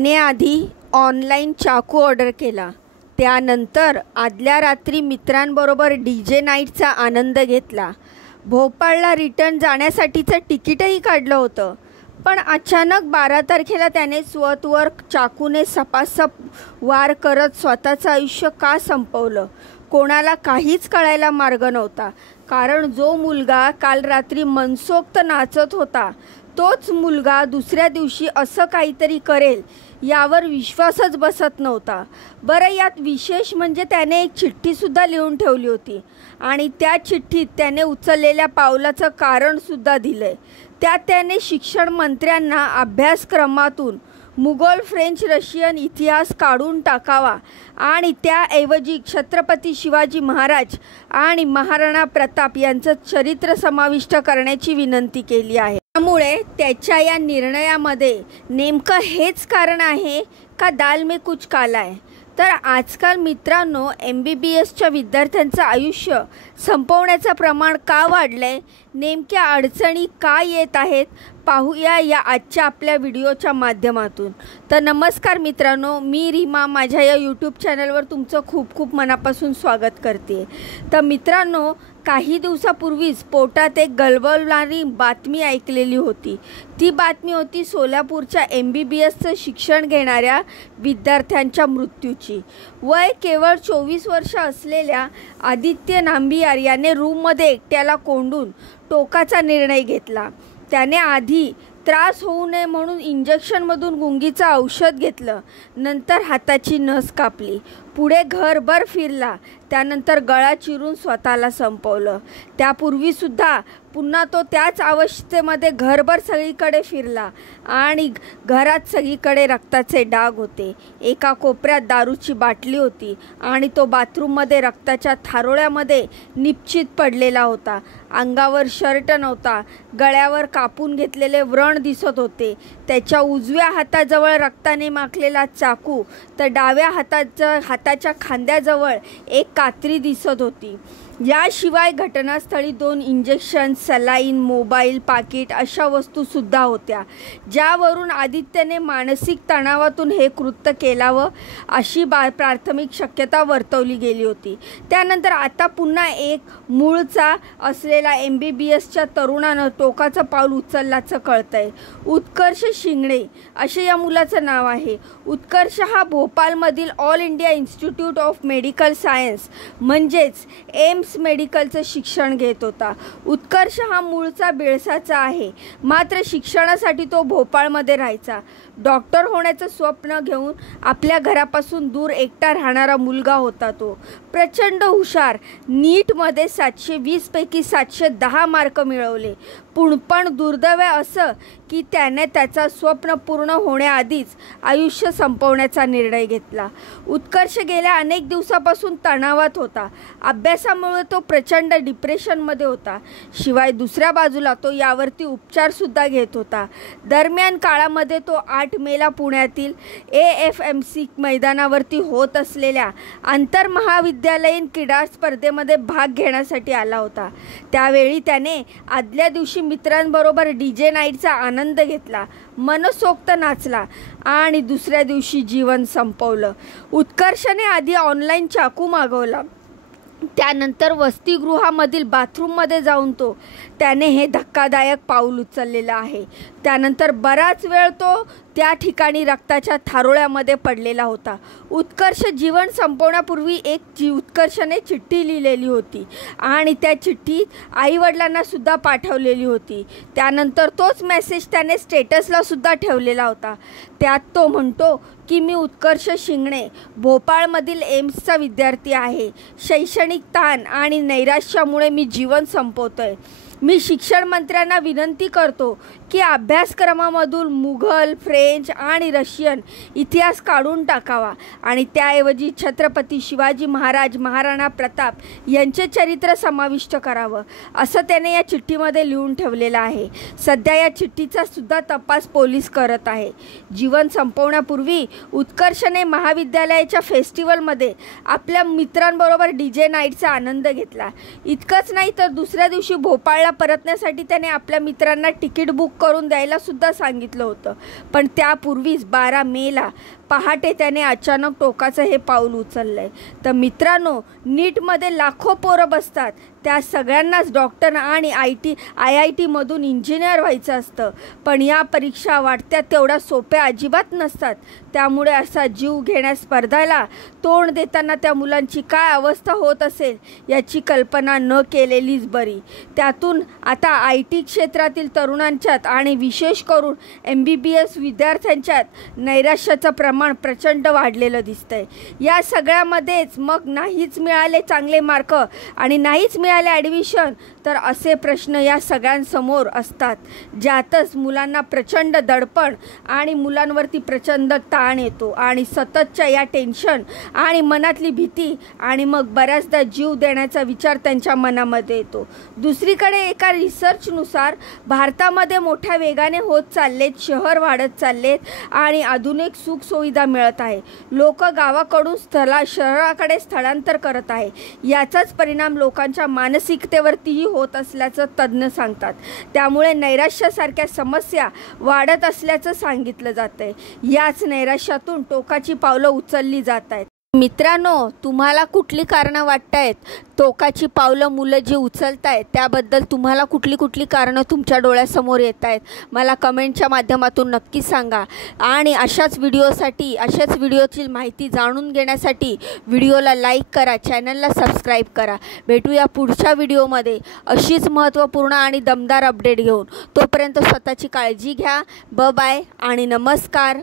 त्याने आधी ऑनलाईन चाकू ऑर्डर केला, त्यानंतर आदल्या रात्री मित्रांबरोबर DJ नाईटचा आनंद घेतला. भोपाळला रिटर्न जाण्यासाठीचं तिकीटही काढलं होतं. पण अचानक 12 तारखेला त्याने स्वतःवर चाकूने सपासप वार करत स्वतःचं आयुष्य का संपवलं? कोणाला काहीच कळायला मार्ग नव्हता. कारण जो मुलगा काल रात्री मनसोक्त नाचत होता, तोच मुलगा दुसऱ्या दिवशी असं काहीतरी करेल यावर विश्वासच बसत नव्हता. बरं, यात विशेष म्हणजे त्याने एक चिठ्ठीसुद्धा लिहून ठेवली होती आणि त्या चिठ्ठीत त्याने उचललेल्या पावलाचं कारणसुद्धा दिलं आहे. त्यात त्याने शिक्षण मंत्र्यांना अभ्यासक्रमातून मुघल, फ्रेंच, रशियन इतिहास काढून टाकावा आणि त्याऐवजी छत्रपती शिवाजी महाराज आणि महाराणा प्रताप यांचं चरित्र समाविष्ट करण्याची विनंती केली आहे. त्यामुळे त्याच्या या निर्णयामध्ये नेमकं हेच कारण आहे का दाल में कुछ काला आहे? तर आजकाल मित्रांनो, MBBSच्या विद्यार्थ्यांचं आयुष्य संपवण्याचं प्रमाण का वाढलं आहे, नेमक्या अडचणी का येत आहेत, पाहूया या आजच्या आपल्या व्हिडिओच्या माध्यमातून. तर नमस्कार मित्रांनो, मी रीमा माझ्या या यूट्यूब चॅनलवर तुमचं खूप खूप मनापासून स्वागत करते. तर मित्रांनो, काही दिवसापूर्वीच पोटात एक गलबलणारी बातमी ऐकलेली होती. ती बातमी होती सोलापूरच्या MBBSचं शिक्षण घेणाऱ्या विद्यार्थ्यांच्या मृत्यूची. वय केवळ 24 वर्ष असलेल्या आदित्य नांबियार याने रूममध्ये एकट्याला कोंडून टोकाचा निर्णय घेतला. त्याने आधी त्रास होऊ नये म्हणून इंजेक्शनमधून गुंगीचं औषध घेतलं, नंतर हाताची नस कापली, पुढे घरभर फिरला, त्यानंतर गळा चिरून स्वतःला संपवलं. त्यापूर्वीसुद्धा पुन्हा तो त्याच अवस्थेमध्ये घरभर सगळीकडे फिरला आणि घरात सगळीकडे रक्ताचे डाग होते. एका कोपऱ्यात दारूची बाटली होती आणि तो बाथरूममध्ये रक्ताच्या थारोळ्यामध्ये निपचित पडलेला होता. अंगावर शर्ट नव्हता, गळ्यावर कापून घेतलेले व्रण दिसत होते. त्याच्या उजव्या हाताजवळ रक्ताने माखलेला चाकू, तर डाव्या हाताच्या खांद्याजवळ एक कात्री दिसत होती. याशिवाय घटनास्थळी 2 इंजेक्शन, सलाईन, मोबाईल, पाकिट अशा वस्तूसुद्धा होत्या, ज्यावरून आदित्यने मानसिक तणावातून हे कृत्य केलावं अशी प्राथमिक शक्यता वर्तवली गेली होती. त्यानंतर आता पुन्हा एक मूळचा असलेला MBBSच्या तरुणानं टोकाचं पाऊल उचलल्याचं कळतंय. उत्कर्ष शिंगणे असे या मुलाचं नाव आहे. उत्कर्ष हा भोपाळमधील All India Institute of Medical Science म्हणजेच एम्स मेडिकलचं शिक्षण घेत होता. उत्कर्ष हा मूळचा बेळसाचा आहे, मात्र शिक्षणासाठी तो भोपाळमध्ये राहायचा. डॉक्टर होण्याचं स्वप्न घेऊन आपल्या घरापासून दूर एकटा राहणारा मुलगा होता तो. प्रचंड हुशार, नीटमध्ये 720 पैकी 710 मार्क मिळवले. पण दुर्दैव असं की त्याने त्याचा स्वप्न पूर्ण होण्याआधीच आयुष्य संपवण्याचा निर्णय घेतला. उत्कर्ष गेल्या अनेक दिवसापासून तणावात होता. अभ्यासामुळे तो प्रचंड डिप्रेशनमध्ये होता. शिवाय दुसऱ्या बाजूला तो यावरती उपचारसुद्धा घेत होता. दरम्यान काळामध्ये तो 8 मेला पुण्यातील AFMC मैदानावरती होत असलेल्या आंतरमहाविद्यालयीन क्रीडा स्पर्धेमध्ये भाग घेण्यासाठी आला होता. त्यावेळी त्याने आदल्या दिवशी मित्रांबरोबर DJ नाईटचा आनंद घेतला, मनसोक्त नाचला आणि दुसऱ्या दिवशी जीवन संपवलं. उत्कर्षने आधी ऑनलाईन चाकू मागवला, त्यानंतर वसतिगृहामधील बाथरूममध्ये जाऊन त्याने हे धक्कादायक पाऊल उचललेलं आहे. त्यानंतर बराच वेळ तो त्या ठिकाणी रक्ताच्या थारोळ्यामध्ये पडलेला होता. उत्कर्ष जीवन संपवण्यापूर्वी उत्कर्षने चिठ्ठी लिहिलेली होती आणि त्या चिठ्ठीत आईवडिलांना सुद्धा पाठवलेली होती. त्यानंतर तोच मेसेज त्याने स्टेटसला सुद्धा ठेवलेला होता. त्यात तो म्हणतो की मी उत्कर्ष शिंगणे भोपाळमधील एम्सचा विद्यार्थी आहे. शैक्षणिक ताण आणि नैराश्यामुळे मी जीवन संपवतोय. मी शिक्षण मंत्र्यांना विनंती करतो की अभ्यासक्रमामधून मुघल, फ्रेंच आणि रशियन इतिहास काढून टाकावा आणि त्याऐवजी छत्रपती शिवाजी महाराज, महाराणा प्रताप यांचे चरित्र समाविष्ट करावं, असं त्याने या चिठ्ठीमध्ये लिहून ठेवलेलं आहे. सध्या या चिठ्ठीचा सुद्धा तपास पोलीस करत आहे. जीवन संपवण्यापूर्वी उत्कर्षने महाविद्यालयाच्या फेस्टिवलमध्ये आपल्या मित्रांबरोबर DJ नाईटचा आनंद घेतला. इतकंच नाही तर दुसऱ्या दिवशी भोपाळला परतण्यासाठी त्याने आपल्या मित्रांना तिकीट बुक करून द्यायला सुद्धा सांगितलं होतं. पण त्यापूर्वीच 12 मेला पहाटे त्याने अचानक टोकाचं हे पाऊल उचललं आहे. तर मित्रांनो, नीटमध्ये लाखो पोरं बसतात, त्या सगळ्यांनाच डॉक्टर आणि IIT-मधून इंजिनियर व्हायचं असतं. पण या परीक्षा वाटत्या तेवढ्या सोप्या अजिबात नसतात. त्यामुळे असा जीव घेण्या स्पर्धाला तोंड देताना त्या मुलांची काय अवस्था होत असेल याची कल्पना न केलेलीच बरी. त्यातून आता IT क्षेत्रातील तरुणांच्यात आणि विशेष करून MBBS विद्यार्थ्यांच्यात नैराश्याचं प्रमाण प्रचंड वाढलेलं दिसतंय. या सगळ्यामध्येच मग नाहीच मिळाले चांगले मार्क आणि नाहीच मिळाले ॲडमिशन, तर असे प्रश्न या सगळ्यांसमोर असतात, ज्यातच मुलांना प्रचंड दडपण आणि मुलांवरती प्रचंड ताण येतो आणि सततच्या या टेन्शन आणि मनातली भीती आणि मग बऱ्याचदा जीव देण्याचा विचार त्यांच्या मनामध्ये येतो. दुसरीकडे एका रिसर्चनुसार भारतामध्ये मोठ्या वेगाने होत चाललेत शहर वाढत चाललेत आणि आधुनिक सुखसुविधा मिळत आहे. लोक गावाकडून शहराकडे स्थलांतर करत आहे. याचाच परिणाम लोकांच्या मानसिकतेवरतीही होत असल्याचं तज्ज्ञ सांगतात. त्यामुळे नैराश्यासारख्या समस्या वाढत असल्याचं सांगितलं जातंय. याच नैराश्यातून टोकाची पावलं उचलली जात आहेत. मित्रांनो, तुम्हाला कुठली कारणं वाटत आहेत? टोकाची पावलं मुलं जी उचलत आहेत त्याबद्दल तुम्हाला कुठली कारणं तुमच्या डोळ्यासमोर येत आहेत? मला कमेंटच्या माध्यमातून नक्की सांगा. आणि अशाच व्हिडिओची माहिती जाणून घेण्यासाठी व्हिडिओला लाईक करा, चॅनलला सबस्क्राईब करा. भेटूया पुढच्या व्हिडिओमध्ये अशीच महत्त्वपूर्ण आणि दमदार अपडेट घेऊन. तोपर्यंत स्वतःची काळजी घ्या. बाय आणि नमस्कार.